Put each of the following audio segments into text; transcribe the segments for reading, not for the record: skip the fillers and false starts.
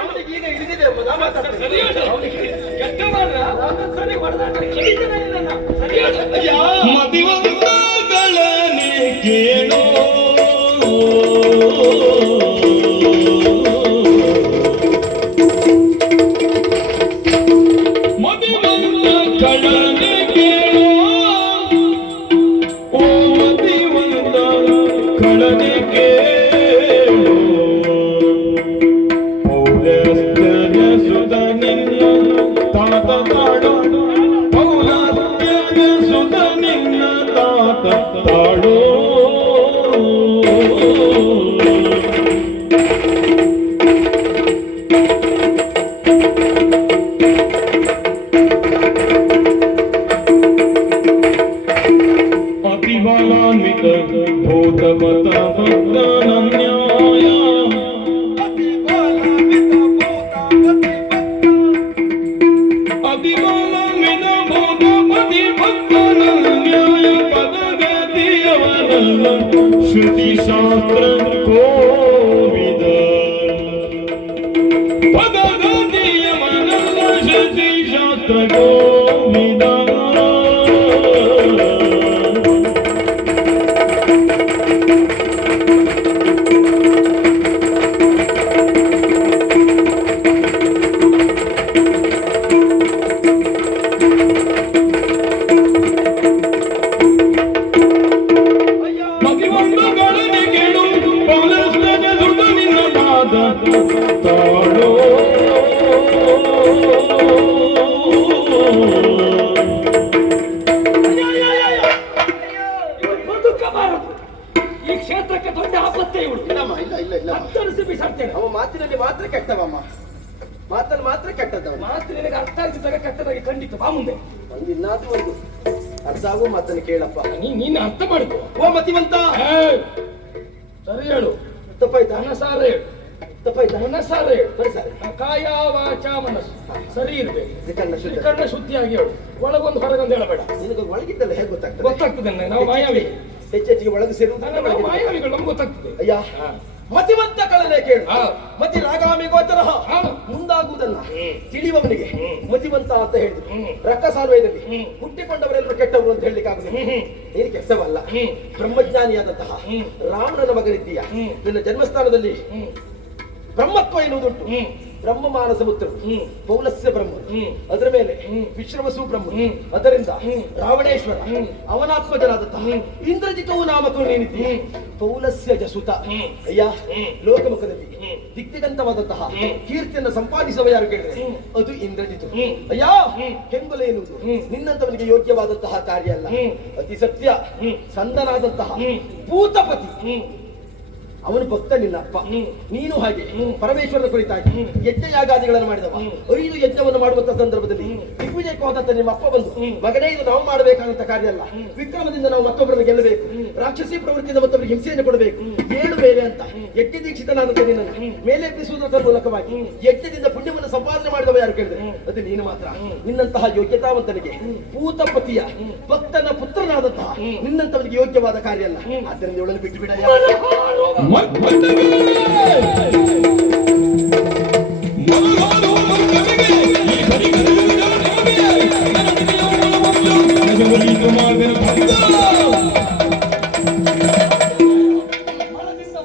ಅವನಿಗೆ ಈಗ ಹಿಡಿದಿದೆ ಮದಿವಂತಗಳನೆ ಕೇಳೋ ಮದಿವಂತಗಳನೆ ಕೇಳೋ ಓ ಮದಿವಂತ ಕಳನೆ ಕೇಳೋ ಪೌಲಸ್ತ್ಯನ ಸುತ ನಿನ್ನ ತಾತ ತಾಡೋ ಪೌಲಸ್ತ್ಯನ ಸುತ ನಿನ್ನ ತಾತ ತಾಡೋ ಅತಿಬಲಾನ್ವಿತ ಭೂತಮತ ಭಕ್ತಾನನ್ಯಾಯ ಅತಿಬಲಾನ್ವಿತ ಭೂತಮತಿ ಭಕ್ತಾನನ್ಯಾಯ ಪದಗತಿಯವನಲ್ಲ ಶ್ರುತಿ ಶಾಸ್ತ್ರ ಕೋವಿದ ಪದಗತಿಯವನಲ್ಲ ಶ್ರುತಿ ಶಾಸ್ತ್ರ ಕೋವಿದ ಮದಿವಂತಗಳನೆ ಕೇಳು ಪೌಲಸ್ತ್ಯನ ಸುತ ನಿನ್ನ ತಾತ ತಾಡೋ ಈ ಕ್ಷೇತ್ರಕ್ಕೆ ದೊಡ್ಡ ಆಪತ್ತೇ ಇವಳು. ಇಲ್ಲಮ್ಮ, ಇಲ್ಲ ಇಲ್ಲ ಇಲ್ಲ ಕತ್ತರಿಸಿ ಬಿಸಾಡ್ತೇನೆ. ಅವ ಮಾತಿನಲ್ಲಿ ಮಾತ್ರ ಕೆಟ್ಟವಮ್ಮ, ಮಾತಲ್ಲಿ ಮಾತ್ರ ಕೆಟ್ಟದ್ದವ. ಮಾತು ನಿನಗೆ ಅರ್ಥ ಆಗಿದ್ದಾಗ ಕೆಟ್ಟದಾಗಿ ಖಂಡಿತ ಬಾ ಮುಂದೆ. ಒಂದು ಇನ್ನಾದ್ರೂ ಒಂದು ಅರ್ಥ ಆಗುವ ಮಾತನ್ನು ಕೇಳಪ್ಪ. ನೀನು ಅರ್ಥ ಮಾಡಿಕೊ. ಓ ಮತಿವಂತ, ಸರಿ ಹೇಳು. ತಪ್ಪಾಯ್ತಾ? ಮನಸಾರ ಹೇಳು. ತಪ್ಪಾಯ್ತಾ? ಮನಸಾರ ಹೇಳು. ಸರಿ ಸರಿ. ಕಾಯ ವಾಚ ಮನಸ್ಸು ಸರಿ ಇರ್ಬೇಕು. ತ್ರಿಕರಣ ಶುದ್ಧ. ತ್ರಿಕರಣ ಶುದ್ಧಿಯಾಗಿ ಹೇಳು. ಒಳಗೊಂದು ಹೊರಗೊಂದು ಹೇಳಬೇಡ. ನಿನಗೆ ಒಳಗಿದ್ದಲ್ಲ ಹೇಗೆ ಗೊತ್ತಾಗ್ತದೆ? ಗೊತ್ತಾಗ್ತದೆ ನಾವು ಮಾಯಾವಿ. ಹೆಚ್ಚೆಚ್ಚಿಗೆ ಒಳಗೆ ಸೇರುವುದು ನಾವು ಮಾಯಾವಿಗಳು ನಮ್ಗೆ ಗೊತ್ತಾಗ್ತದೆ. ಅಯ್ಯ ಮತಿವಂತ ಕಳನೆ ಕೇಳು. ಹಾ. ಮತಿ ರಾಗಾಮಿ ಗೋಚರ ಹಾ. ಮುಂದಾಗುವುದನ್ನ ತಿಳಿಯುವವನಿಗೆ ಮತಿವಂತ ಅಂತ ಹೇಳಿದ್ರು. ಹ್ಮ್. ರಕ್ಕಸಾಲ್ವಯದಲ್ಲಿ ಹ್ಮ್. ಹುಟ್ಟಿಕೊಂಡವರೆಲ್ಲರೂ ಕೆಟ್ಟವರು ಅಂತ ಹೇಳಲಿಕ್ಕೆ ಆಗುದಿಲ್ಲ. ನೀನು ಕೆಟ್ಟವಲ್ಲ, ಬ್ರಹ್ಮಜ್ಞಾನಿಯಾದಂತಹ ರಾವಣನ ಮಗನಿದ್ದೀಯ. ನಿನ್ನ ಜನ್ಮಸ್ಥಾನದಲ್ಲಿ ಬ್ರಹ್ಮತ್ವ ಎನ್ನುವುದುಂಟು. ಬ್ರಹ್ಮ ಮಾನಸ ಪುತ್ರರು, ಪೌಲಸ್ಯ ಬ್ರಹ್ಮ, ಅದರ ಮೇಲೆ ವಿಶ್ರವಸು ಬ್ರಹ್ಮ, ಅದರಿಂದ ರಾವಣೇಶ್ವರ ಅವನಾತ್ಮಜನಾದಂತಹ ಇಂದ್ರಜಿತವು ನಾಮಕರು ನೀನಿದ್ದೀಯ. ಪೌಲಸ್ಯ ಜಸುತ. ಅಯ್ಯ, ಲೋಕಮುಖದಲ್ಲಿ ದಿಗ್ದಿಗಂತವಾದಂತಹ ಕೀರ್ತಿಯನ್ನು ಸಂಪಾದಿಸುವ ಯಾರು ಕೇಳಿದ್ರೆ ಅದು ಇಂದ್ರಜಿತು. ಅಯ್ಯ, ಹೆಂಗೊಲೆ ಎನ್ನುವುದು ನಿನ್ನಂತವನಿಗೆ ಯೋಗ್ಯವಾದಂತಹ ಕಾರ್ಯ ಅಲ್ಲ. ಅತಿ ಸತ್ಯ ಸಂದನಾದಂತಹ ಭೂತಪತಿ ಅವನು ಭಕ್ತ ನಿನ್ನಪ್ಪ. ನೀನು ಹಾಗೆ ಪರಮೇಶ್ವರನ ಕುರಿತಾಗಿ ಯಜ್ಞ ಯಾಗಾದಿಗಳನ್ನು ಮಾಡಿದವ. 5 ಯಜ್ಞವನ್ನು ಮಾಡುವಂತ ಸಂದರ್ಭದಲ್ಲಿ ದಿಗ್ವಿಜಯಕ್ಕೆ ಹೋದಂತ ನಿಮ್ಮ ಅಪ್ಪ ಬಂದು, ಮಗನೇ ಇದು ನಾವು ಮಾಡಬೇಕಾದಂತ ಕಾರ್ಯ ಅಲ್ಲ, ವಿಕ್ರಮದಿಂದ ನಾವು ಮತ್ತೊಬ್ಬರನ್ನು ಗೆಲ್ಲಬೇಕು, ರಾಕ್ಷಸಿ ಪ್ರವೃತ್ತಿಯಿಂದ ಮತ್ತೊಬ್ಬರಿಗೆ ಹಿಂಸೆಯನ್ನು ಕೊಡಬೇಕು, 7 ಬೇರೆ ಅಂತ ಯಜ್ಞ ದೀಕ್ಷಿತನಾದಂತ ನಿನ್ನನ್ನು ಮೇಲೆ ಎಬ್ಬಿಸುವುದರ ಮೂಲಕವಾಗಿ ಯಜ್ಞದಿಂದ ಪುಣ್ಯವನ್ನು ಸಂಪಾದನೆ ಮಾಡಿದವ ಯಾರು ಕೇಳಿದ್ರೆ ಅದು ನೀನು ಮಾತ್ರ. ನಿನ್ನಂತಹ ಯೋಗ್ಯತಾವಂತನಿಗೆ ಭೂತಪತಿಯ ಭಕ್ತನ ಪುತ್ರನಾದಂತಹ ನಿನ್ನಂತವನಿಗೆ ಯೋಗ್ಯವಾದ ಕಾರ್ಯ ಅಲ್ಲ. ಆದ್ದರಿಂದ ಇವಳನ್ನು ಬಿಟ್ಟು ಬಿಡ.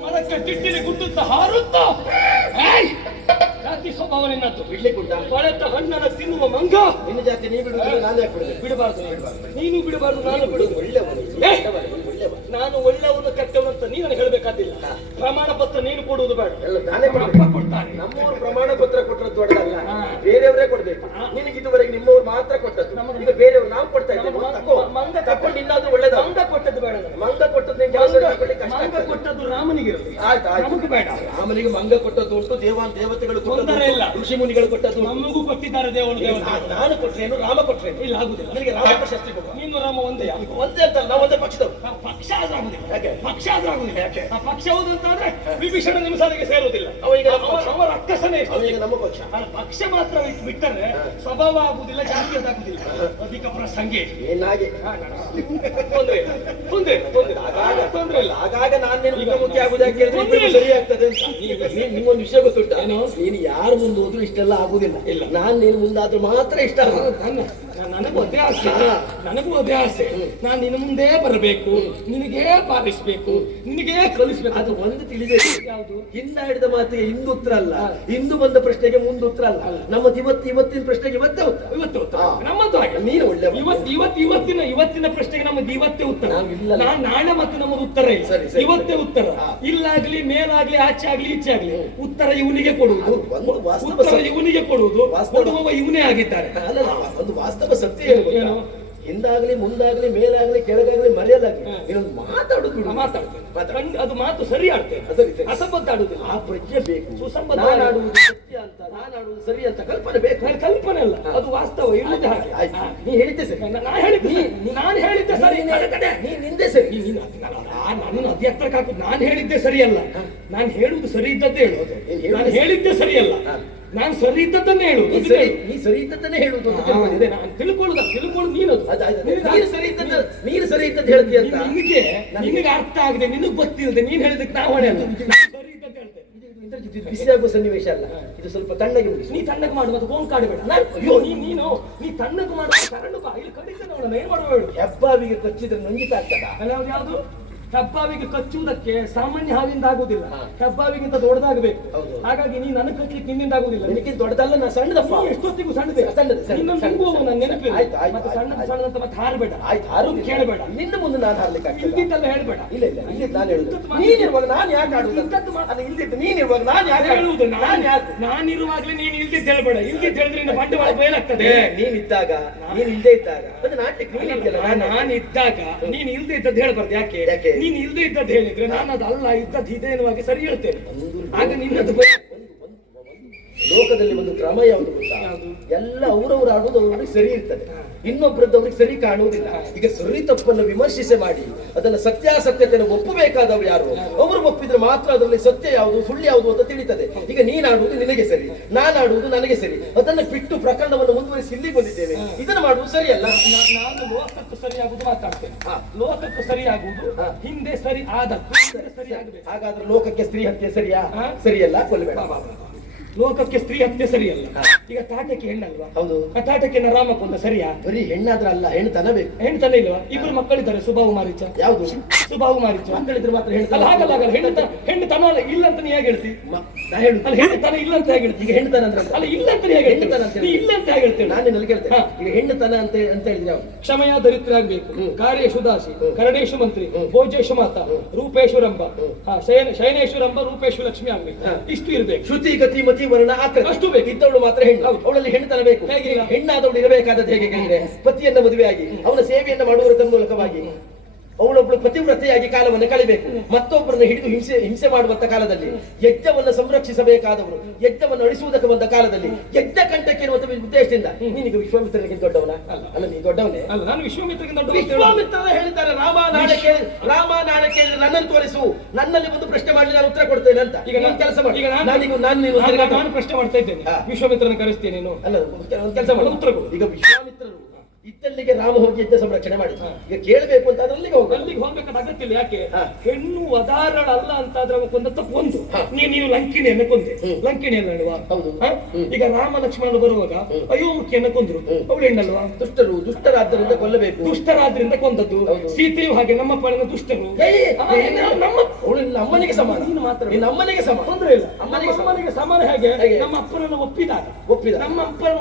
ಮರಕ್ಕೆ ತಿಟ್ಟಿಲಿ ಗುದ್ದುತ್ತಾ ಹಾರುತ್ತಾ ಜಾತಿ ಸ್ವಭಾವ ನಿನ್ನದ್ದು. ಬಿಡ್ಲಿಕ್ಕುಂಟ? ಕೊಳೆತ ಹಣ್ಣನ್ನು ತಿನ್ನುವ ಮಂಗ ನಿನ್ನ ಜಾತಿ ನೀ ಬಿಡುವುದು, ನಾನು ಯಾಕೆ ಬಿಡುದು? ಬಿಡಬಾರ್ದು. ನೀನು ಬಿಡಬಾರ್ದು, ನಾನು ಬಿಡುದು. ಒಳ್ಳೆಯವನು, ನಾನು ಒಳ್ಳೆಯವನು ಕೆಟ್ಟವನು ಅಂತ ನೀನು ಹೇಳಬೇಕಾದಿಲ್ಲ. ಪ್ರಮಾಣ ಪತ್ರ ನೀನು ಕೊಡುವುದು ಬೇಡ, ಎಲ್ಲ ನಾನೇ ಅಪ್ಪ ಕೊಡ್ಬೇಕು. ಕೊಡ್ತಾನೆ. ನಮ್ಮವ್ರು ಪ್ರಮಾಣ ಪತ್ರ ಕೊಟ್ಟದ್ದು ದೊಡ್ಡದಲ್ಲ, ಬೇರೆಯವರೇ ಕೊಡ್ಬೇಕು. ನಿನಗೆ ಇದುವರೆಗೆ ನಿಮ್ಮವ್ರು ಮಾತ್ರ ಕೊಟ್ಟದ್ದು, ಈಗ ಬೇರೆಯವರು ನಾವು ಕೊಡ್ತಾ ಇದ್ದೇವೆ. ಮಂಗ ತಕೊಂಡು ಇನ್ನಾದ್ರೂ ಒಳ್ಳೇದ. ಮಂಗ ಕೊಟ್ಟದ್ದು ಬೇಡ. ಮಂಗ ಕೊಟ್ಟದ್ದು ನಿಂಗೆ ಕೆಲಸ ಮಾಡ್ಕೊಳ್ಳಿಕ್ಕೆ ಕಷ್ಟ ಮಂಗ ಆಗ್ತದೆ. ಕೊಟ್ಟದ್ದು ರಾಮನಿಗೆ ಇರಲಿ, ಆಯ್ತು ಆಯ್ತು, ನಮಗೆ ಬೇಡ. ರಾಮನಿಗೆ ಮಂಗ ಕೊಟ್ಟದ್ದು ಉಂಟು, ದೇವತೆಗಳು ತೊಂದರೆ ಇಲ್ಲ. ಋಷಿ ಮುನಿಗಳು ಕೊಟ್ಟದ್ದು ಉಂಟು. ನಮಗೂ ಕೊಟ್ಟಿದ್ದಾರೆ ದೇವರು. ನಾನು ಕೊಟ್ರೇನು, ರಾಮ ಕೊಟ್ರೇನು? ಇಲ್ಲ, ಆಗುದಿಲ್ಲ. ನನಗೆ ರಾಮ ಪ್ರಶಸ್ತಿ ಕೊಡುವ. ನೀನು ರಾಮ ಒಂದೇ. ಒಂದೇ ಅಂತಲ್ಲ, ನಾವು ಒಂದೇ ಪಕ್ಷದವರು. ಪಕ್ಷ ಆದ್ರೂ ಆಗುದಿಲ್ಲ. ಯಾಕೆ? ಪಕ್ಷ ಆದ್ರೂ ಆಗುದಿಲ್ಲ. ಯಾಕೆ? ಆ ಪಕ್ಷ ಹೌದು ಅಂತಾದ್ರೆ ವಿಭೀಷಣ ನಿಮ್ಮ ಸಾಲಿಗೆ ಸೇರುವುದಿಲ್ಲ. ಅವನಿಗೆ ನಮ್ಮ ಪಕ್ಷ. ಅವರ ಅಕ್ಕಸನೇ ಅವನಿಗೆ ನಮ್ಮ ಪಕ್ಷ. ಪಕ್ಷ ಮಾತ್ರ ಬಿಟ್ಟರೆ ಸ್ವಭಾವ ಆಗುದಿಲ್ಲ, ಜಾತಿಯದಾಗುದಿಲ್ಲ. ಅಧಿಕ ಪ್ರಸಂಗಿ ಏನಾಗೆ ತೊಂದ್ರೆ ಇಲ್ಲ. ಆಗಾಗ ನಾನೇನು ಮುಖ್ಯ ಆಗುದು ಯಾಕೆ ಹೇಳಿದ್ರೆ ಇಬ್ಬರಿಗೂ ಸರಿ ಆಗ್ತದೆ ಅಂತ. ನಿಮ್ಮೊಂದು ವಿಷಯ ಗೊತ್ತುಂಟ, ಏನು? ನೀನು ಯಾರು ಮುಂದೆ ಹೋದ್ರು ಇಷ್ಟೆಲ್ಲ ಆಗುದಿಲ್ಲ. ಇಲ್ಲ. ನಾನ್ ನೀನು ಮುಂದಾದ್ರೂ ಮಾತ್ರ ಇಷ್ಟ ಆಗುದು. ನನಗೂ ಅದೇ ಆಸೆ, ನನಗೂ ಅದೇ ಆಸೆ. ನಾನು ನಿನ್ನ ಮುಂದೆ ಬರಬೇಕು, ನಿನಗೇ ಪಾಲಿಸ್ಬೇಕು, ನಿನಗೇ ಕಲಿಸ್ಬೇಕು. ಅದು ಒಂದು ತಿಳಿಬೇಕು, ಯಾವುದು? ಹಿಂದ ಹಿಡಿದ ಮಾತಿಗೆ ಇಂದು ಉತ್ತರ ಅಲ್ಲ, ಇಂದು ಬಂದ ಪ್ರಶ್ನೆಗೆ ಮುಂದೆ ಉತ್ತರ ಅಲ್ಲ. ನಮ್ಮದು ಇವತ್ತಿನ ಪ್ರಶ್ನೆಗೆ ಇವತ್ತೇ ಉತ್ತರ. ಇವತ್ತು ಉತ್ತರ ಹಾ. ನಮ್ಮದು ಹಾಗೆ. ನೀನು ಒಳ್ಳೆ ಇವತ್ತಿನ ಪ್ರಶ್ನೆಗೆ ನಮ್ಮದು ಇವತ್ತೇ ಉತ್ತರ. ನಾವಿಲ್ಲ. ನಾಳೆ ಮತ್ತೆ ನಮ್ಮದು ಉತ್ತರ ಇಲ್ಲ. ಸರಿ, ಸರಿ. ಇವತ್ತೇ ಉತ್ತರ. ಹಾ. ಇಲ್ಲಾಗ್ಲಿ ಮೇಲಾಗ್ಲಿ ಆಚೆ ಆಗ್ಲಿ ಈಚೆ ಆಗ್ಲಿ ಉತ್ತರ ಇವನಿಗೆ ಕೊಡುವುದು, ಅದು ಒಂದು ವಾಸ್ತವ ಉತ್ತರ ಇವನಿಗೆ ಕೊಡುವುದು, ವಾಸ್ತವ. ಕೊಡುವವ ಇವನೇ ಆಗಿದ್ದಾರೆ. ಅಲ್ಲ, ಒಂದು ವಾಸ್ತವ ಸತ್ಯ ಏನು ಗೊತ್ತಾ? ಏನು? ಹಿಂದಾಗ್ಲಿ ಮುಂದಾಗ್ಲಿ ಮೇಲಾಗ್ಲಿ ಕೆಳಗಾಗ್ಲಿ ಮರೆಯಲಾಗ್ಲಿ ಹಾ. ನೀನು ಮಾತಾಡುದು ಬಿಡು. ಮಾತಾಡ್ತೇನೆ. ಮಾತಾಡು. ಅದು ಮಾತು ಸರಿ ಆಡ್ತೇನೆ, ಸರಿ, ಸರಿ. ಅಸಂಬದ್ಧ ಆಡುದಿಲ್ಲ. ಆ ಪ್ರಜ್ಞೆ ಬೇಕು. ಸುಸಂಬದ್ಧ ನಾನಾಡುವುದು ಸತ್ಯ ಅಂತ, ನಾನಾಡುವುದು ಸರಿ ಅಂತ ಕಲ್ಪನೆ ಬೇಕು. ನನ್ನ ಕಲ್ಪನೆ ಅಲ್ಲ, ಅದು ವಾಸ್ತವ ಇಲ್ಲದೆ ಹಾಗೆ. ಆಯ್ತು. ಹಾ. ನೀ ಹೇಳಿದ್ದೆ ಸರಿ. ನಾನು ಹೇಳಿದ್ದೆ ಸರಿ. ಕಡೆ. ನೀನ್ ನಿಂದೆ ಸರಿ. ನಾನು ಅತಿ ಹತ್ರಕ್ಕೆ ಹಾಕುದು. ನಾನು ಹೇಳಿದ್ದೆ ಸರಿಯಲ್ಲ, ನಾನು ಹೇಳುವುದು ಸರಿ ಇದ್ದದ್ದೇ ಹೇಳೋದು. ನಾನು ಹೇಳಿದ್ದೆ ಸರಿಯಲ್ಲ, ನಾನು ಸರಿ ಇದ್ದದ್ದನ್ನೇ ಹೇಳುದು. ನೀ ಸರಿ ಇದ್ದದ್ದನ್ನೇ ಹೇಳುವುದು ಅಂತ ತಿಳ್ಕೊಂಡಿದ್ದೆ. ನಾನು ತಿಳ್ಕೊಳ್ಳೋದು ನೀನದು. ನೀನು ಸರಿ ಇದ್ದದ್ದು ಹೇಳ್ತೀಯ ಅಂತ ನಿನಗೆ ಅರ್ಥ ಆಗದೆ, ನಿನಗೆ ಗೊತ್ತಿಲ್ಲದೆ ನೀನ್ ಹೇಳಿದಕ್ಕೆ ನಾವು ಹೊಣೆ ಅಲ್ಲ. ನಾನು ಸರಿ ಇದ್ದದ್ದು ಹೇಳ್ತೇನೆ. ಇದು ಬಿಸಿಯಾಗುವ ಸನ್ನಿವೇಶ ಅಲ್ಲ, ಇದು ಸ್ವಲ್ಪ ತಣ್ಣಗೆ ಮುಗಿಸಿ. ನೀ ತಣ್ಣಗೆ ಮಾಡು, ಮತ್ತೆ ಗೋನ್ ಕಾಡಬೇಡ. ನೀ ತಣ್ಣಗೆ ಮಾಡುವ ಕರಡು ಬಾ, ಇಲ್ಲಿ ಕಡಿತೇನೆ ಅವಳನ್ನ. ಏನ್ ಮಾಡುವ ಹೇಳು? ಹೆಬ್ಬಾವಿಗೆ ಕಚ್ಚಿದ್ರೆ ನಂಜಿತಾಗ್ತದ? ಯಾವುದು? ಹೆಬ್ಬಾವಿಗೆ ಕಚ್ಚುವುದಕ್ಕೆ ಸಾಮಾನ್ಯ ಹಾವಿಂದ ಆಗುದಿಲ್ಲ, ಹಾ. ಹೆಬ್ಬಾವಿಗಿಂತ ದೊಡ್ಡದಾಗಬೇಕು. ಹೌದು. ಹಾಗಾಗಿ ನೀ ನನಗೆ ಕಚ್ಚಲಿಕ್ಕೆ ನಿನ್ನಿಂದ ಆಗುದಿಲ್ಲ. ನನಗಿಂತ ದೊಡ್ಡದಲ್ಲ, ನಾ ಸಣ್ಣದಪ್ಪ. ನೀ ಎಷ್ಟೊತ್ತಿಗೂ ಸಣ್ಣದೆ. ಸಣ್ಣದು. ನನ್ನ ನೆನಪಿಲ್ಲ. ಆಯ್ತು, ಆಯ್ತು, ಮತ್ತೆ ಆಯ್ತು, ಆಯ್ತು. ಸಣ್ಣದಂತ ಮತ್ತೆ ಹಾರಬೇಡ. ಆಯ್ತು, ಹಾರುದು ಕೇಳಬೇಡ. ನಿನ್ನ ಮುಂದೆ ನಾನು ಹಾರ್ಲಿಕ್ಕೆ ಆಗ್ತದ? ಇಲ್ದಿದ್ದೆಲ್ಲ ಹೇಳ್ಬೇಡ. ಇಲ್ಲ ನಾನು ಹೇಳುದು. ನೀನಿರುವಾಗ ನಾನು ಯಾಕೆ ಆಡುದು? ಅಲ್ಲ, ಇಲ್ದಿದ್ದು ನೀನಿರುವಾಗ ನಾನು ಯಾಕೆ ಹೇಳುವುದು? ಯಾಕೆ? ನಾನಿರುವಾಗ್ಲೇ ನೀನು ಇಲ್ದಿದ್ದು ಹೇಳ್ಬೇಡ. ಇಲ್ದಿದ್ದು ಹೇಳಿದ್ರೆ ಇನ್ನು ಬಂಡವಾಳ ಬಯಲಾಗ್ತದೆ. ನೀನಿದ್ದಾಗ, ನೀನ್ ಇಲ್ದೇ ಇದ್ದಾಗ ಒಂದು ನಾಟ್ಯಕ್ಕೆ ನೀನಿದ್ಯಲ್ಲ. ನಾನಿದ್ದಾಗ ನೀನು ಇಲ್ದೇ ಇದ್ದದ್ದು ಹೇಳ್ಬಾರ್ದು. ಯಾಕೆ? ನೀನು ಇಲ್ದೇ ಇದ್ದದ್ದು ಹೇಳಿದ್ರೆ ನಾನು ಅದಲ್ಲ ಇದ್ದದ್ದು ಇದೆ ಎನ್ನುವಾಗ ಸರಿ ಹೇಳ್ತೇನೆ. ಆಗ ನಿನ್ನದು ಲೋಕದಲ್ಲಿ ಒಂದು ಕ್ರಮ ಯಾವುದು ಗೊತ್ತಾ? ಯಾವುದು? ಎಲ್ಲ ಅವರವರು ಆಡುವುದು ಅವ್ರಿಗೆ ಸರಿ ಇರ್ತದೆ, ಇನ್ನೊಬ್ಬರದ್ದವ್ರಿಗೆ ಸರಿ ಕಾಣುವುದಿಲ್ಲ. ಈಗ ಸರಿ ತಪ್ಪನ್ನು ವಿಮರ್ಶಿಸಿ ಮಾಡಿ ಅದನ್ನ ಸತ್ಯಾಸತ್ಯತೆಯನ್ನು ಒಪ್ಪಬೇಕಾದವರು ಯಾರು? ಅವರು ಒಪ್ಪಿದ್ರೆ ಮಾತ್ರ ಅದರಲ್ಲಿ ಸತ್ಯ ಯಾವುದು ಸುಳ್ಳು ಯಾವುದು ಅಂತ ತಿಳಿತದೆ. ಈಗ ನೀನಾಡುವುದು ನಿನಗೆ ಸರಿ, ನಾನಾಡುವುದು ನನಗೆ ಸರಿ, ಅದನ್ನು ಬಿಟ್ಟು ಪ್ರಕರಣವನ್ನು ಮುಂದುವರಿಸಿ ಇಲ್ಲಿಗೆ ಬಂದಿದ್ದೇವೆ. ಇದನ್ನು ಮಾಡುವುದು ಸರಿಯಲ್ಲ. ನಾನು ಲೋಕಕ್ಕೂ ಸರಿಯಾಗುವುದು ಮಾತಾಡ್ತೇನೆ. ಲೋಕಕ್ಕೂ ಸರಿಯಾಗುವುದು ಹಿಂದೆ ಸರಿ ಆದದ್ದು ಸರಿ ಆಗಬೇಕು. ಹಾಗಾದ್ರೆ ಲೋಕಕ್ಕೆ ಸ್ತ್ರೀ ಹತ್ಯೆ ಸರಿಯಾ? ಹಾ? ಸರಿಯಲ್ಲ, ಕೊಲ್ಲಬೇಡ. ಲೋಕಕ್ಕೆ ಸ್ತ್ರೀ ಹತ್ಯೆ ಸರಿಯಲ್ಲ. ಈಗ ತಾಟಕ್ಕೆ ಹೆಣ್ಣಲ್ವಾ? ಹೌದು. ಆ ತಾಟಕ್ಕೆ ರಾಮ ಕೊಂದ ಸರಿಯಾ? ಬರೀ ಹೆಣ್ಣಾದ್ರ ಅಲ್ಲ, ಹೆಣ್ಣುತನ ಬೇಕು. ಹೆಣ್ತನ ಇಲ್ವಾ? ಇಬ್ಬರು ಮಕ್ಕಳಿದ್ದಾರೆ, ಸುಬಾವು ಮಾರೀಚ. ಯಾವುದು? ಸುಬಾವು ಮಾರೀಚ. ಮಕ್ಕಳಿದ್ರೆ ಮಾತ್ರ ಅಲ್ಲ, ಹೆಣ್ಣುತನ. ಹಾಗಲ್ಲ ಹೆಣ್ಣುತನ ಇಲ್ಲ ಅಂತ ನೀ ಹೇಗೆ ಹೇಳ್ತಿ? ನಾ ಹೇಳುದು ಅಲ್ಲ, ಹೆಣ್ಣುತನ ಇಲ್ಲ ಅಂತ ಹೇಗೆ ಹೇಳ್ತಿ? ಈಗ ಹೆಣ್ಣುತನ ಅಂದ್ರೆ ಅಲ್ಲ, ಇಲ್ಲ ಅಂತ ಹೇಗೆ ಹೇಳ್ತಿ? ಹೆಣ್ಣುತನ ಅಂತ ನೀ ಇಲ್ಲ ಅಂತ ಹೇಗೆ ಹೇಳ್ತೇನೆ? ನಾನು ನಿನ್ನಲ್ಲಿ ಕೇಳ್ತೇನೆ. ಈಗ ಹೆಣ್ಣುತನ ಅಂತ ಹೇಳಿದ್ರೆ ಯಾವುದು? ಕ್ಷಮೆಯ ದರಿದ್ರಾಗಬೇಕು, ಕಾರ್ಯೇಶು ದಾಸಿ, ಕರಣೇಶು ಮಂತ್ರಿ, ಭೋಜೇಶು ಮಾತಾ, ರೂಪೇಶು ರಂಭ, ಶಯನೇಶು ರಂಭ, ರೂಪೇಶು ಲಕ್ಷ್ಮಿ ಆಗ್ಬೇಕು. ಇಷ್ಟು ಇರ್ಬೇಕು. ಶ್ರುತಿ ಗತಿ ಮತಿ ವರ್ಣ ಆಕೃತಿ ಅಷ್ಟು ಬೇಕು. ಇದ್ದವಳು ಮಾತ್ರ ಹೆಣ್ಣು. ಅವಳಲ್ಲಿ ಹೆಣ್ಣುತನ ಬೇಕು. ಹೇಗಿಲ್ಲ? ಹೆಣ್ಣಾದವಳು ಇರಬೇಕಾದದ್ದು ಹೇಗೆ ಕೇಳಿದ್ರೆ, ಪತಿಯನ್ನ ಮದುವೆಯಾಗಿ ಅವನ ಸೇವೆಯನ್ನು ಮಾಡುವುದರ ಮೂಲಕವಾಗಿ ಅವಳೊಬ್ಬಳು ಪತಿವ್ರತೆಯಾಗಿ ಕಾಲವನ್ನು ಕಳಿಬೇಕು. ಮತ್ತೊಬ್ಬರನ್ನು ಹಿಡಿದು ಹಿಂಸೆ ಮಾಡುವಂತ ಕಾಲದಲ್ಲಿ ಯಜ್ಞವನ್ನು ಸಂರಕ್ಷಿಸಬೇಕಾದವರು ಯಜ್ಞವನ್ನು ಅಳಿಸುವುದಕ್ಕೆ ಬಂದ ಕಾಲದಲ್ಲಿ ಯಜ್ಞ ಕಂಠಕ್ಕೆ ಎನ್ನುವಂತ ಉದ್ದೇಶದಿಂದ ನೀನೀಗ ವಿಶ್ವಾಮಿತ್ರನಿಗೆ ದೊಡ್ಡವನ ಅಲ್ಲ? ನೀ ದೊಡ್ಡವನೇ ಅಲ್ಲ, ನಾನು ವಿಶ್ವಾಮಿತ್ರಗಿಂತ ದೊಡ್ಡ. ವಿಶ್ವಾಮಿತ್ರ ಹೇಳಿದ್ದಾರೆ, ರಾಮ ನಾಳೆ ಕೇಳಿದ್ರೆ ನನ್ನನ್ನು ತೋರಿಸು, ನನ್ನಲ್ಲಿ ಒಂದು ಪ್ರಶ್ನೆ ಮಾಡಿ ನಾನು ಉತ್ತರ ಕೊಡ್ತೇನೆ ಅಂತ. ಈಗ ನಾನು ಕೆಲಸ ಮಾಡಿ, ಈಗ ನಾನು ಪ್ರಶ್ನೆ ಮಾಡ್ತಾ ಇದ್ದೇನೆ. ವಿಶ್ವಾಮಿತ್ರನ ಕರೆಸ್ತೇನೆ ನೀನು. ಅಲ್ಲ, ಒಂದು ಕೆಲಸ ಮಾಡಿ, ಉತ್ತರ ಕೊಡು. ಈಗ ವಿಶ್ವಾಮಿತ್ರರು ಇದ್ದಲ್ಲಿಗೆ ರಾಮ ಹೋಗಿ ಯಜ್ಞ ಸಂರಕ್ಷಣೆ ಮಾಡಿ, ಈಗ ಕೇಳಬೇಕು ಅಂತ ಅಲ್ಲಿಗೆ ಹೋಗ. ಅಲ್ಲಿಗೆ ಹೋಗ್ಬೇಕಾದ ಅಗತ್ಯ ಇಲ್ಲ. ಯಾಕೆ? ಹೆಣ್ಣು ವದಾರಳಲ್ಲ ಅಂತ ಆದ್ರೆ ಕೊಂದ ತಪ್ಪು ಒಂದು. ನೀನು ಲಂಕಿಣಿಯನ್ನು ಕೊಂದೆ, ಲಂಕಿಣಿಯನ್ನು ಅಲ್ವಾ? ಹೌದು. ಈಗ ರಾಮ ಲಕ್ಷ್ಮಣರು ಬರುವಾಗ ಅಯೋಮುಖಿಯನ್ನು ಕೊಂದ್ರು, ಅವಳು ಹೆಣ್ಣಲ್ವಾ? ದುಷ್ಟರಾದ್ದರಿಂದ ಕೊಲ್ಲಬೇಕು. ದುಷ್ಟರಾದ್ರಿಂದ ಕೊಂದದ್ದು. ಸೀತೆಯು ಹಾಗೆ ನಮ್ಮ ಪಾಲಿನ ದುಷ್ಟರು. ಅಮ್ಮನಿಗೆ ಸಮಾನ. ನೀನು ಮಾತ್ರ ನಿನ್ನ ಅಮ್ಮನಿಗೆ ಸಮಾನ. ತೊಂದ್ರೆ ಇಲ್ಲ. ಅಮ್ಮನಿಗೆ ಸಮಾನ. ಹೇಗೆ? ನಮ್ಮ ಅಪ್ಪನನ್ನು ಒಪ್ಪಿದಾಗ ನಮ್ಮ ಅಪ್ಪನ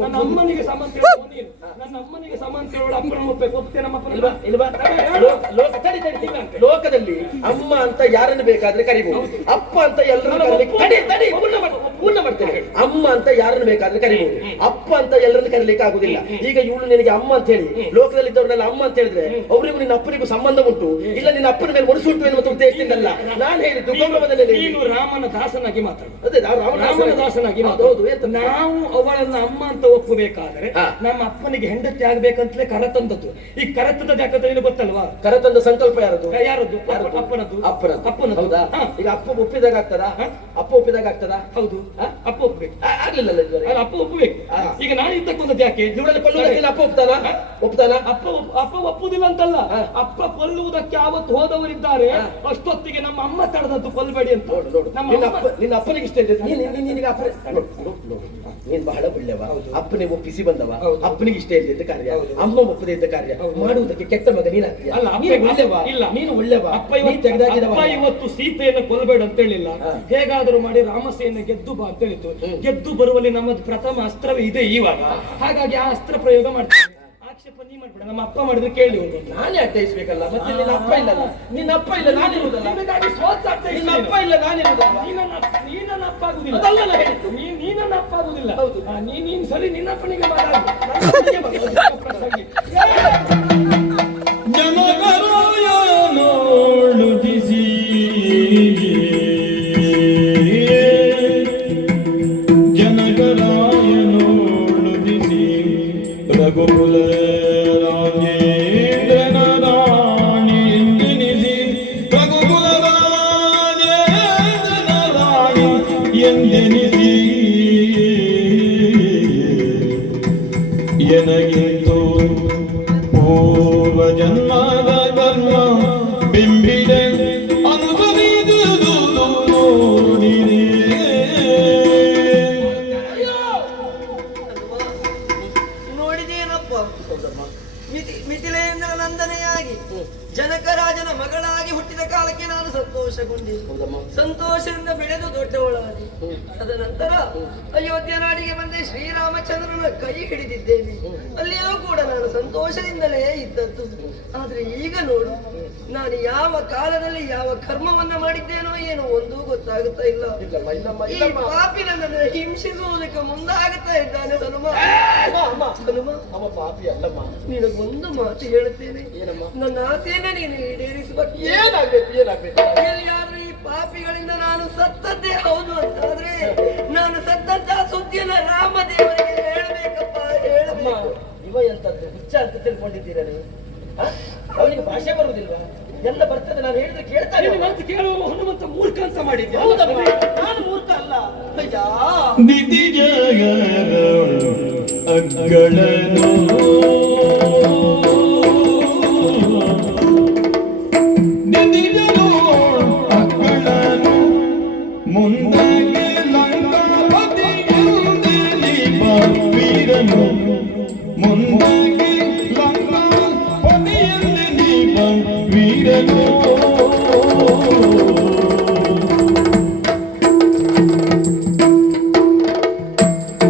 ನನ್ನ ಅಮ್ಮನಿಗೆ ಸಮ ಅಂತ ಹೇಳುವ ನೀನು. ನನ್ನ ಅಮ್ಮನಿಗೆ ಸಮ ಅಂತ ಹೇಳುವ ಅಪ್ಪನ ಒಪ್ಪಬೇಕು. ಒಪ್ತೇನೆ ನಮ್ಮ ಅಪ್ಪನ ಇಲ್ವಾ? ಲೋಕದಲ್ಲಿ ಅಮ್ಮ ಅಂತ ಯಾರನ್ನು ಬೇಕಾದ್ರೆ ಕರಿಬಹುದು, ಅಪ್ಪ ಅಂತ ಎಲ್ಲರನ್ನು ಪೂರ್ಣ ಮಾಡ್ತೇನೆ. ಅಮ್ಮ ಅಂತ ಯಾರನ್ನು ಬೇಕಾದ್ರೆ ಕರಿಬಹುದು, ಅಪ್ಪ ಅಂತ ಎಲ್ಲರನ್ನು ಕರೀಲಿಕ್ಕೆ ಆಗುದಿಲ್ಲ. ಈಗ ಇವಳು ನಿನಗೆ ಅಮ್ಮ ಅಂತ ಹೇಳಿ ಲೋಕದಲ್ಲಿ ಇದ್ದವ್ರನ್ನೆಲ್ಲ ಅಮ್ಮ ಅಂತ ಹೇಳಿದ್ರೆ ಅವರಿಗೂ ನಿನ್ನ ಅಪ್ಪನಿಗೂ ಸಂಬಂಧ ಉಂಟು, ಇಲ್ಲ ನಿನ್ನ ಅಪ್ಪನ ಮೇಲೆ ಮುಡಿಸುಂಟು ಎನ್ನುವ ಉದ್ದೇಶದಿಂದಲ್ಲ ನಾನು ಹೇಳಿದ್ದು. ಗೌರವದಲ್ಲಿ ನೀನು ರಾಮನ ದಾಸನಾಗಿ ಮಾತಾಡು. ಅದೇ ರಾಮನ ದಾಸನಾಗಿ ಹೌದು. ನಾವು ಅವಳನ್ನ ಅಮ್ಮ ಅಂತ ಒಪ್ಪಬೇಕಾದ್ರೆ ನಮ್ಮ ಅಪ್ಪನಿಗೆ ಹೆಂಡತಿ ಆಗ್ಬೇಕಂತಲೇ ಕರ ತಂದದ್ದು. ಈ ಕರ ತಂದ ಜಾಗದಲ್ಲಿ ಗೊತ್ತಲ್ವಾ? ಕರ ತಂದ ಸಂಕಲ್ಪ ಯಾರದು? ಅಪ್ಪನದ್ದು. ಅಪ್ಪನದ್ದು. ಹೌದಾ? ಈಗ ಅಪ್ಪ ಒಪ್ಪಿದಾಗ ಆಗ್ತದಾ? ಅಪ್ಪ ಒಪ್ಪಿದಾಗ ಆಗ್ತದಾ? ಹೌದು. ಅಪ್ಪ ಒಪ್ಬೇಕು. ಆಗ್ಲಿಲ್ಲ ಅಲ್ಲ ಅಪ್ಪ ಒಪ್ಪಬೇಕು. ಹಾ. ಈಗ ನಾನು ಇದ್ದಕ್ಕೆ ಬಂದದ್ದು ಯಾಕೆ? ಇವಳನ್ನು ಕೊಲ್ಲುವುದಕ್ಕೆ ಅಪ್ಪ ಒಪ್ತಾನ? ಒಪ್ತಾನ? ಅಪ್ಪ ಒಪ್ಪುದಿಲ್ಲ ಅಂತಲ್ಲ, ಹಾ. ಅಪ್ಪ ಕೊಲ್ಲುವುದಕ್ಕೆ ಆವತ್ತು ಹೋದವರಿದ್ದಾರೆ. ಹಾ. ಅಷ್ಟೊತ್ತಿಗೆ ನಮ್ಮ ಅಮ್ಮ ತಡೆದದ್ದು ಕೊಲ್ಲಬೇಡಿ ಅಂತ. ನೋಡು ನೋಡು, ನಮ್ಮ ನಿನ್ನ ಅಮ್ಮ- ಅಪ್ಪ ನಿನ್ನ ಅಪ್ಪನಿಗೆ ಇಷ್ಟ ಇದೆ. ನಿನಗೆ ಅಪ್ಪ ನೋಡು, ನೋಡು, ನೋಡು. ನೀನ್ ಬಹಳ ಒಳ್ಳೆವ, ಅಪ್ಪನೇ ಒಪ್ಪಿಸಿ ಬಂದವ. ಹೌದು. ಅಪ್ಪನಿಗೆ ಇಷ್ಟ ಇಲ್ಲದ ಕಾರ್ಯ, ಹೌದು. ಅಮ್ಮ ಒಪ್ಪದೇ ಇದ್ದ ಕಾರ್ಯ ಹೌದು. ಮಾಡುವುದಕ್ಕೆ ಕೆಟ್ಟ ಮಗ ನೀನಾಗ್ತೀಯ. ಅಲ್ಲ, ಅಪ್ಪ ನೀನು ಒಳ್ಳೆವ. ಇಲ್ಲ. ನೀನು ಒಳ್ಳೆವ. ಅಪ್ಪ ನೀನು ತೆಗೆದಾಕಿದವ. ಅಪ್ಪ ಇವತ್ತು ಸೀತೆಯನ್ನು ಕೊಲ್ಲಬೇಡ ಅಂತ ಹೇಳಿಲ್ಲ. ಹಾ. ಹೇಗಾದರೂ ಮಾಡಿ ರಾಮಸೇನೆ ಗೆದ್ದು ಬಾ ಅಂತ ಹೇಳಿತ್ತು. ಗೆದ್ದು ಬರುವಲ್ಲಿ ನಮ್ಮದು ಪ್ರಥಮ ಅಸ್ತ್ರವೇ ಇದೆ ಇವಾಗ. ಹಾಗಾಗಿ ಆ ಅಸ್ತ್ರ ಪ್ರಯೋಗ ಮಾಡ್ತೀವಿ. ಆಕ್ಷೇಪ ನೀ ಮಾಡ್ಬೇಡ, ನಮ್ಮ ಅಪ್ಪ ಮಾಡಿದ್ರೆ ಕೇಳಿ ಒಂದು. ನಾನೇ ಅರ್ಥೈಸ್ಬೇಕಲ್ಲ, ಮತ್ತೆ ನಿನ್ನ ಅಪ್ಪ ಇಲ್ಲಲ್ಲ. ನಿನ್ನ ಅಪ್ಪ ಇಲ್ಲ, ನಾನಿರುವುದಲ್ಲ. ನಿನಗಾಗಿ ಸ್ವತಃ ಅರ್ಥೈಸ್ತೀನಿ. ನಿನ್ನ ಅಪ್ಪ ಇಲ್ಲ, ನಾನಿರುವುದಲ್ಲ. ನೀ ನನ್ನ ಅಪ್ಪ ಆಗುದಿಲ್ಲ. ಅದಲ್ಲ ಹೇಳಿದ್ದು. ನೀ ನನ್ನ ಅಪ್ಪ ಆಗುದಿಲ್ಲ. ಹೌದು. ನೀನ್ ಸರಿ ನಿನ್ನ ಅಪ್ಪನಿಗೆ ಮಾತಾಡು. ಪ್ರಸಂಗಿ. ಜನಗರಾಯನೋಳುದಿಸಿ ಜನಗರಾಯನೋಳುದಿಸಿ ರಘುಕುಲ ರಾಜೇಂದ್ರನ ರಾಣಿ ಎಂದೆನಿಸಿ ರಘುಕುಲ ರಾಜೇಂದ್ರನ ರಾಣಿ ಎಂದೆನಿಸಿ ಎನಗಿಂತು ಪೂರ್ವ ಜನ್ಮದ ಕರ್ಮ ಬಿಂಬಿಡೆ ಅನುಭವಿದುದು ನೋಡಿದೆ. ನೋಡಿದೇನಪ್ಪ, ಮಿಥಿಲೇಂದ್ರ ನಂದನೆಯಾಗಿ ಜನಕರಾಜನ ಮಗಳಾಗಿ ಹುಟ್ಟಿದ ಕಾಲಕ್ಕೆ ನಾನು ಸಂತೋಷಗೊಂಡಿದ್ದೆ. ಸಂತೋಷದಿಂದ ಬೆಳೆದು ದೊಡ್ಡವಳಾಗಿ ಅದ ನಂತರ ಅಯೋಧ್ಯ ನಾಡಿಗೆ ಬಂದೆ. ಶ್ರೀರಾಮಚಂದ್ರನ ಕೈ ಹಿಡಿದಿದ್ದೇನೆ. ಅಲ್ಲಿಯೂ ಕೂಡ ನಾನು ಸಂತೋಷದಿಂದಲೇ ಇದ್ದದ್ದು. ಆದ್ರೆ ಈಗ ನೋಡು, ನಾನು ಯಾವ ಕಾಲದಲ್ಲಿ ಯಾವ ಕರ್ಮವನ್ನ ಮಾಡಿದ್ದೇನೋ ಏನೋ ಒಂದೂ ಗೊತ್ತಾಗುತ್ತಾ ಇಲ್ಲ. ಈ ಪಾಪಿ ನನ್ನನ್ನು ಹಿಂಸಿಸುವುದಕ್ಕೆ ಮುಂದಾಗುತ್ತಾ ಇದ್ದಾನೆ ಹನುಮ. ಹನುಮ, ಅವ ಪಾಪಿ ಅಲ್ಲಮ್ಮ. ನಿನಗೊಂದು ಮಾತು ಹೇಳುತ್ತೇನೆ. ಏನಮ್ಮ? ನನ್ನ ಆಸೆಯನ್ನ ನೀನು ಈಡೇರಿಸಬೇಕು. ಏನಾಗ್ಬೇಕು, ಏನಾಗ್ಬೇಕು? ಎಲ್ಲಿಯಾದ್ರೂ ಈ ಪಾಪಿಗಳಿಂದ ನಾನು ಸತ್ತದ್ದೇ ಹೌದು ಅಂತಾದ್ರೆ ನಾನು ಸತ್ತಂತ ಸುದ್ದಿಯನ್ನ ರಾಮದೇವರಿಗೆ ಹೇಳಬೇಕಪ್ಪ, ಹೇಳಬೇಕು. ಇವ ಎಂತದ್ದು ಹುಚ್ಚ ಅಂತ ತಿಳ್ಕೊಂಡಿದ್ದೀರ ನೀವು? ಅವನಿಗೆ ಭಾಷೆ ಬರುವುದಿಲ್ವಾ? ಎಲ್ಲ ಬರ್ತದೆ, ನಾನು ಹೇಳಿದ್ರೆ ಕೇಳ್ತಾನೆ. ನಿನ್ನ ಮಾತು ಕೇಳುವ ಹನುಮಂತ ಮೂರ್ಖ ಅಂತ ಮಾಡಿದ್ದೆ. ಹೌದಮ್ಮ, ನಾನು ಮೂರ್ಖ ಅಲ್ಲ. ಅಯ್ಯ, ದಿತಿ ಜಗರ ಅಗ್ಗಳನು ದಿತಿ ಜಗೋ ಅಗ್ಗಳನು ಮುಂದಕ್ಕೆ ಲಂಕಾಪತಿ ಎಂದೆನಿ ವೀರನು ಮುಂದಕ್ಕೆ ಲಂಕಾಪತಿ ಎಂದೆನಿ ವೀರನು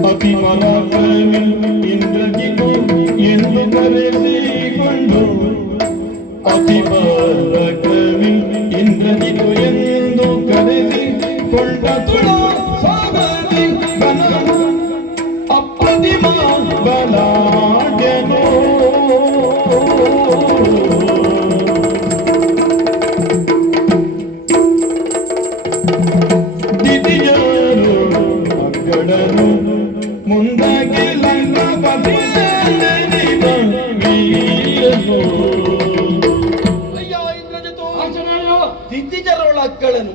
ಅತಿ ಪರಾಕ್ರಮಿ ಇಂದ್ರಜಿತು ಎಂದು ಕರೆಸಿಕೊಂಡು ಅತಿ ಪರಾಕ್ರಮಿ ಇಂದ್ರಜಿತು ಎಂದು ಕರೆಸಿಕೊಂಡ ತುಳ ಸಾಗರಿ ಘನ ಅಪ್ರತಿಮ ಬಲಾಢ್ಯನು ದಿತಿಜರು ಮಕ್ಕಳನು ಮುಂದಾಗಿ ಲಂಕಾಪತಿ ವೀರನು. ಅಯ್ಯೋ ಇಂದ್ರಜಿತು, ಆಂಜನೇಯ. ದಿಗ್ವಿಜಯರೊಳ ಅಕ್ಕಳನ್ನು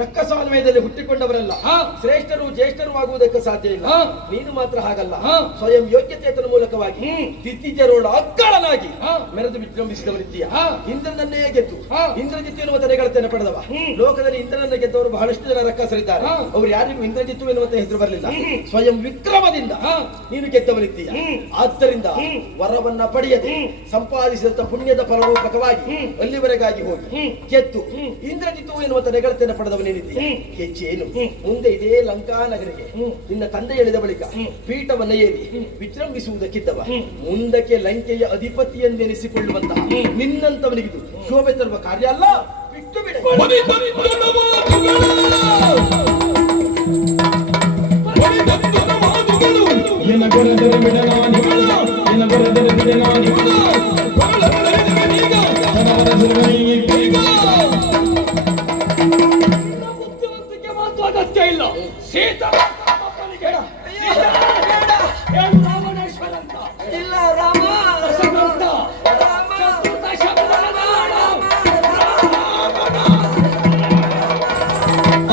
ರಕ್ಕಸಾನ್ವಯದಲ್ಲಿ ಹುಟ್ಟಿಕೊಂಡವರೆಲ್ಲ ಹಾ. ಶ್ರೇಷ್ಠರು ಜ್ಯೇಷ್ಠರು ಆಗುವುದಕ್ಕೆ ಸಾಧ್ಯ ಇಲ್ಲ. ಹಾ. ನೀನು ಮಾತ್ರ ಹಾಗಲ್ಲ. ಹಾ. ಸ್ವಯಂ ಯೋಗ್ಯತೆಯ ಮೂಲಕವಾಗಿ ದಿಗ್ವಿಜಯರೊಳ ಅಕ್ಕಳನಾಗಿ ಹಾ. ಮೆರೆದು ವಿಜೃಂಭಿಸಿದವರಿದ್ದೀಯ. ಹಾ. ಇಂದ್ರನನ್ನೇ ಗೆದ್ದು ಹಾ. ಇಂದ್ರಜಿತ್ತು ಎನ್ನುವ ತಲೆಗಳತೆಯನ್ನು ಪಡೆದವ. ಲೋಕದಲ್ಲಿ ಇಂದ್ರನನ್ನ ಗೆದ್ದವರು ಬಹಳಷ್ಟು ಜನ ರಕ್ಕಸರಿದ್ದಾರೆ. ಹಾ. ಅವರು ಯಾರಿಗೂ ಇಂದ್ರಜಿತ್ತು ಎನ್ನುವಂತ ಹೆಸರು ಬರಲಿಲ್ಲ. ಸ್ವಯಂ ವಿಕ್ರಮದಿಂದ ಹಾ. ನೀನು ಗೆದ್ದವರಿದ್ದೀಯ. ಆದ್ದರಿಂದ ವರವನ್ನ ಪಡೆಯದೆ ಸಂಪಾದಿಸಿದಂತ ಪುಣ್ಯದ ಫಲರೂಪಕವಾಗಿ ಅಲ್ಲಿವರೆಗಾಗಿ ಹೋಗಿ ಗೆದ್ದು ಇಂದ್ರಜಿತ್ತು ಎನ್ನುವಂತ ನೆಗಳತೆಯನ್ನು ಪಡೆದವನೇನಿದ್ದೀಯ. ಹೆಚ್ಚೇನು ಮುಂದೆ ಇದೇ ಲಂಕಾ ನಗರಿಗೆ ನಿನ್ನ ತಂದೆ ಎಳೆದ ಬಳಿಕ ಪೀಠವನ್ನ ಏರಿ ವಿಜೃಂಭಿಸುವುದಕ್ಕಿದ್ದವ ಮುಂದಕ್ಕೆ ಲಂಕೆಯ ಅಧಿಪತಿ ಎಂದೆನಿಸಿಕೊಳ್ಳುವಂತಹ ನಿನ್ನಂತವನಿಗಿದು ಶೋಭೆ ತರುವ ಕಾರ್ಯ ಅಲ್ಲ. ಬಿಟ್ಟು ಬಿಡ. ಎನ ಬರೆದರೆ ಬಿಡಲಾನಿಗಳ ಎನ ಬರೆದರೆ ಬಿಡಲಾನಿಗಳ ಬುದ್ಧಿವಂತಿಕೆ ಮಾತು ಅಗತ್ಯ ಇಲ್ಲ. ಸೀತಾ ಅಪ್ಪನಿಗೆ ಹೇಳು ರಾವಣೇಶ್ವರ ಅಂತ. ಇಲ್ಲ ರಾಮ, ದಶಗ್ರಂಥ. ರಾಮ, ಚತುರ್ದಶ ಬಲದ ರಾಮ. ಆ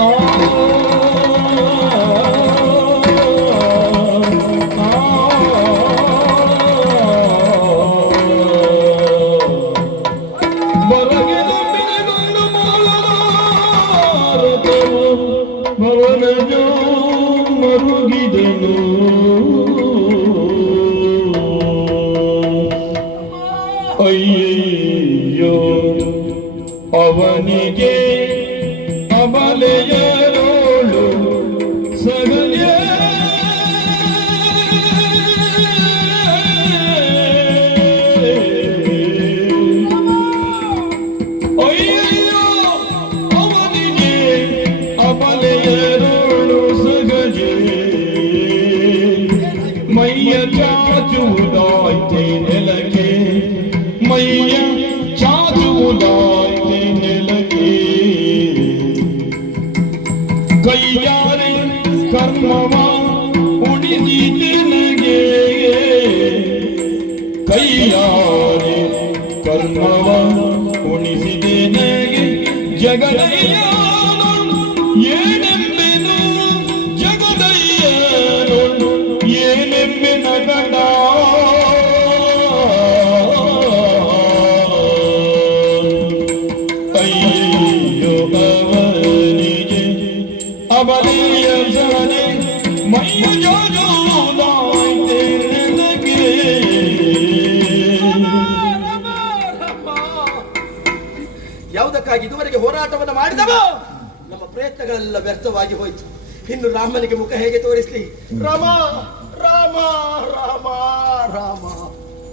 ಅವನಿಗೆ ಅಬಲೆಯರೋಳು ಸಗಲೆ ಅಯ್ಯಯ್ಯೋ ಅವನಿಗೆ ಅಬಲೆಯರೋಳು ಸಗಜೆ ಮೈಯ ಚಾಚುವುದಾಯ್ತೆ ನೆಲಕ್ಕೆ ಮೈಯ ಚಾಚುವುದಾಯ್ತೆ ನೆಲಕ್ಕೆ ಕೈಯಾರೆ ಕರ್ಮವ ಉಳಿಸಿದೆನಗೆ ಕೈಯಾರೆ ಕರ್ಮವ ಉಣಿಸಿದೆನಗೆ ಜಗದಯ್ಯನು ಏನೆಂಬೆನು ಜಗದಯ್ಯನು ಏನೆಂಬೆನ ಗಡ ಅಯ್ಯೋ ಅವನಿಗೆ ಅಬಲೆಯ ಸಹನೆ ಮೈಯ ಜಾಜುವುದಾಯ್ತೆ ನನಗೆ ಯಾವುದಕ್ಕಾಗಿ ಇದುವರೆಗೆ ಹೋರಾಟವನ್ನು ಮಾಡಿದವ ನಮ್ಮ ಪ್ರಯತ್ನಗಳೆಲ್ಲ ವ್ಯರ್ಥವಾಗಿ ಹೋಯಿತು. ಇನ್ನು ರಾಮನಿಗೆ ಮುಖ ಹೇಗೆ ತೋರಿಸ್ಲಿ? ರಾಮ ರಾಮ ರಾಮ ರಾಮ